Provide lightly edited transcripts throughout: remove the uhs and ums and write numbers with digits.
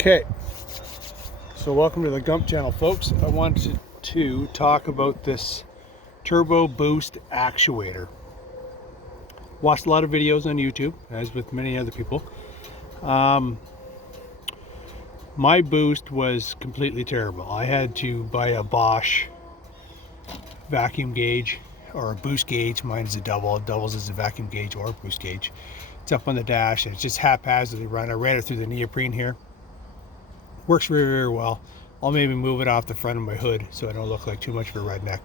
Okay, so welcome to the Gump channel, folks. I wanted to talk about this turbo boost actuator. Watched a lot of videos on YouTube, as with many other people. My boost was completely terrible. I had to buy a Bosch vacuum gauge or a boost gauge. Mine is a double. It doubles as a vacuum gauge or a boost gauge. It's up on the dash and it's just haphazardly run. I ran it through the neoprene here. Works very, very well. I'll maybe move it off the front of my hood so I don't look like too much of a redneck.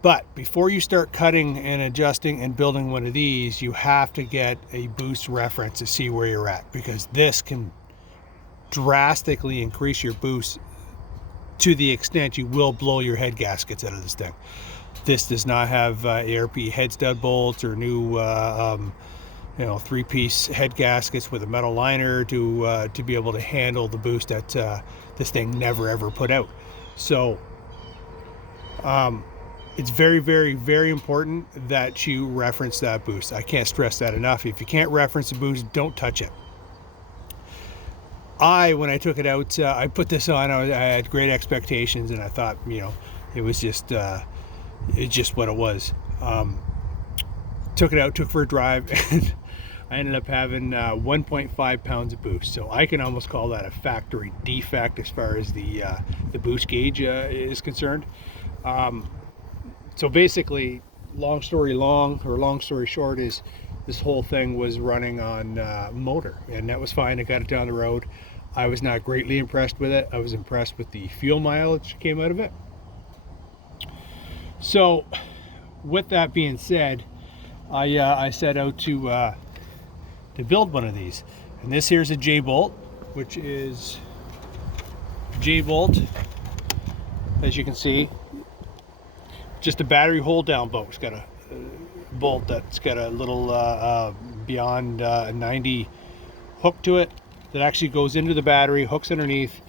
But before you start cutting and adjusting and building one of these, you have to get a boost reference to see where you're at, because this can drastically increase your boost to the extent you will blow your head gaskets out of this thing. This does not have ARP head stud bolts or new three-piece head gaskets with a metal liner to be able to handle the boost that this thing never ever put out. So it's very, very, very important that you reference that boost. I can't stress that enough. If you can't reference the boost, don't touch it. When I took it out, I put this on. I had great expectations, and I thought, it was just what it was. Took it out, took for a drive, and I ended up having 1.5 pounds of boost. So I can almost call that a factory defect as far as the boost gauge is concerned. So basically, long story short is this whole thing was running on motor, and that was fine. I got it down the road. I was not greatly impressed with it. I was impressed with the fuel mileage that came out of it. So with that being said, I set out to build one of these, and this here's a J-bolt, which is J-bolt, as you can see, just a battery hold down bolt. It's got a bolt that's got a little beyond 90 hook to it that actually goes into the battery, hooks underneath,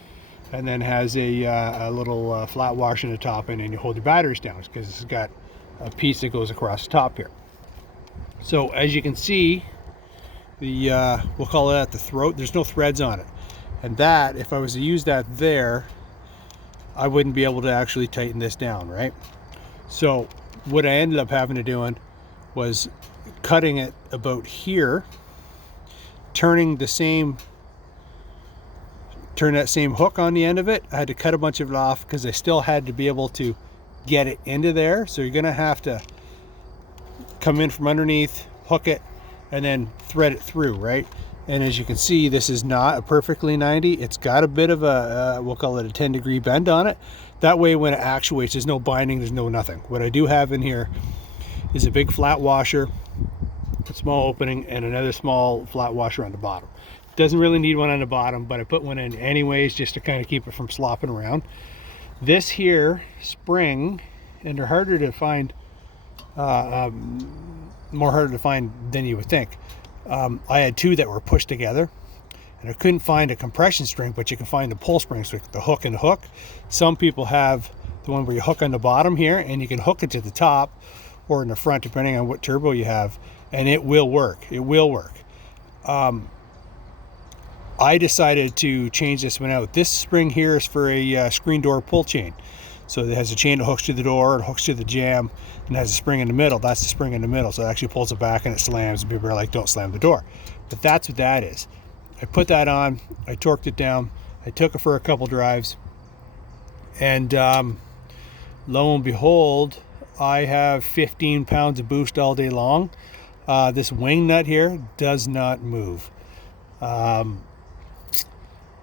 and then has a little flat washer in the top, and you hold your batteries down because it's got a piece that goes across the top here. So as you can see, we'll call that the throat. There's no threads on it, and that, if I was to use that there, I wouldn't be able to actually tighten this down, right? So what I ended up having to do was cutting it about here, turn that same hook on the end of it. I had to cut a bunch of it off because I still had to be able to get it into there. So you're gonna have to come in from underneath, hook it, and then thread it through, right? And as you can see, this is not a perfectly 90. It's got a bit of a, we'll call it a 10-degree bend on it. That way when it actuates, there's no binding, there's no nothing. What I do have in here is a big flat washer, a small opening, and another small flat washer on the bottom. Doesn't really need one on the bottom, but I put one in anyways just to kind of keep it from slopping around. This here spring, and they're harder to find, more harder to find than you would think. I had two that were pushed together, and I couldn't find a compression string, but you can find the pull springs with the hook and the hook. Some people have the one where you hook on the bottom here, and you can hook it to the top or in the front, depending on what turbo you have, and it will work. It will work. I decided to change this one out. This spring here is for a screen door pull chain. So it has a chain that hooks to the door, it hooks to the jamb, and has a spring in the middle. That's the spring in the middle. So it actually pulls it back and it slams, and people are like, don't slam the door. But that's what that is. I put that on, I torqued it down, I took it for a couple drives, and lo and behold, I have 15 pounds of boost all day long. This wing nut here does not move.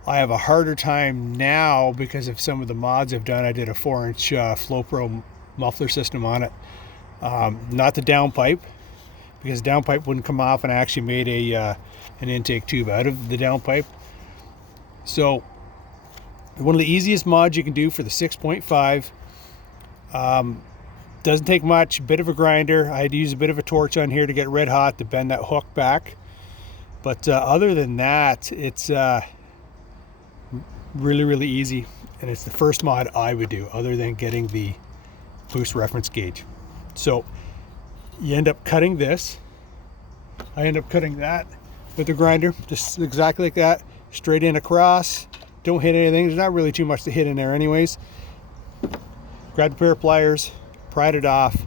I have a harder time now because of some of the mods I've done. I did a 4-inch FlowPro muffler system on it. Not the downpipe, because the downpipe wouldn't come off, and I actually made an intake tube out of the downpipe. So one of the easiest mods you can do for the 6.5, doesn't take much, bit of a grinder. I had to use a bit of a torch on here to get red hot to bend that hook back. But other than that, it's really, really easy, and it's the first mod I would do other than getting the boost reference gauge. So you end up cutting this, I end up cutting that with the grinder, just exactly like that, straight in across. Don't hit anything. There's not really too much to hit in there anyways. Grab a pair of pliers, pried it off,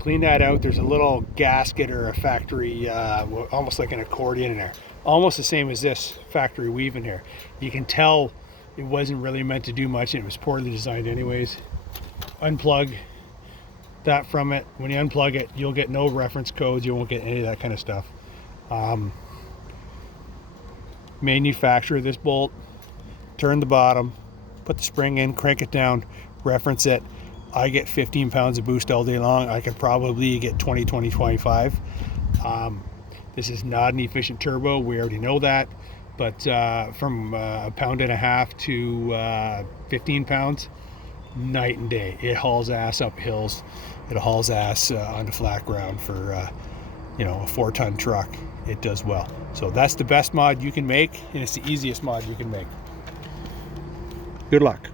clean that out. There's a little gasket or a factory, almost like an accordion in there. Almost the same as this factory weave in here. You can tell it wasn't really meant to do much and it was poorly designed anyways. Unplug that from it. When you unplug it, you'll get no reference codes. You won't get any of that kind of stuff. Manufacture this bolt, turn the bottom, put the spring in, crank it down, reference it. I get 15 pounds of boost all day long. I could probably get 20, 25. This is not an efficient turbo. We already know that. But from a pound and a half to 15 pounds, night and day. It hauls ass up hills. It hauls ass onto flat ground for a 4-ton truck. It does well. So that's the best mod you can make, and it's the easiest mod you can make. Good luck.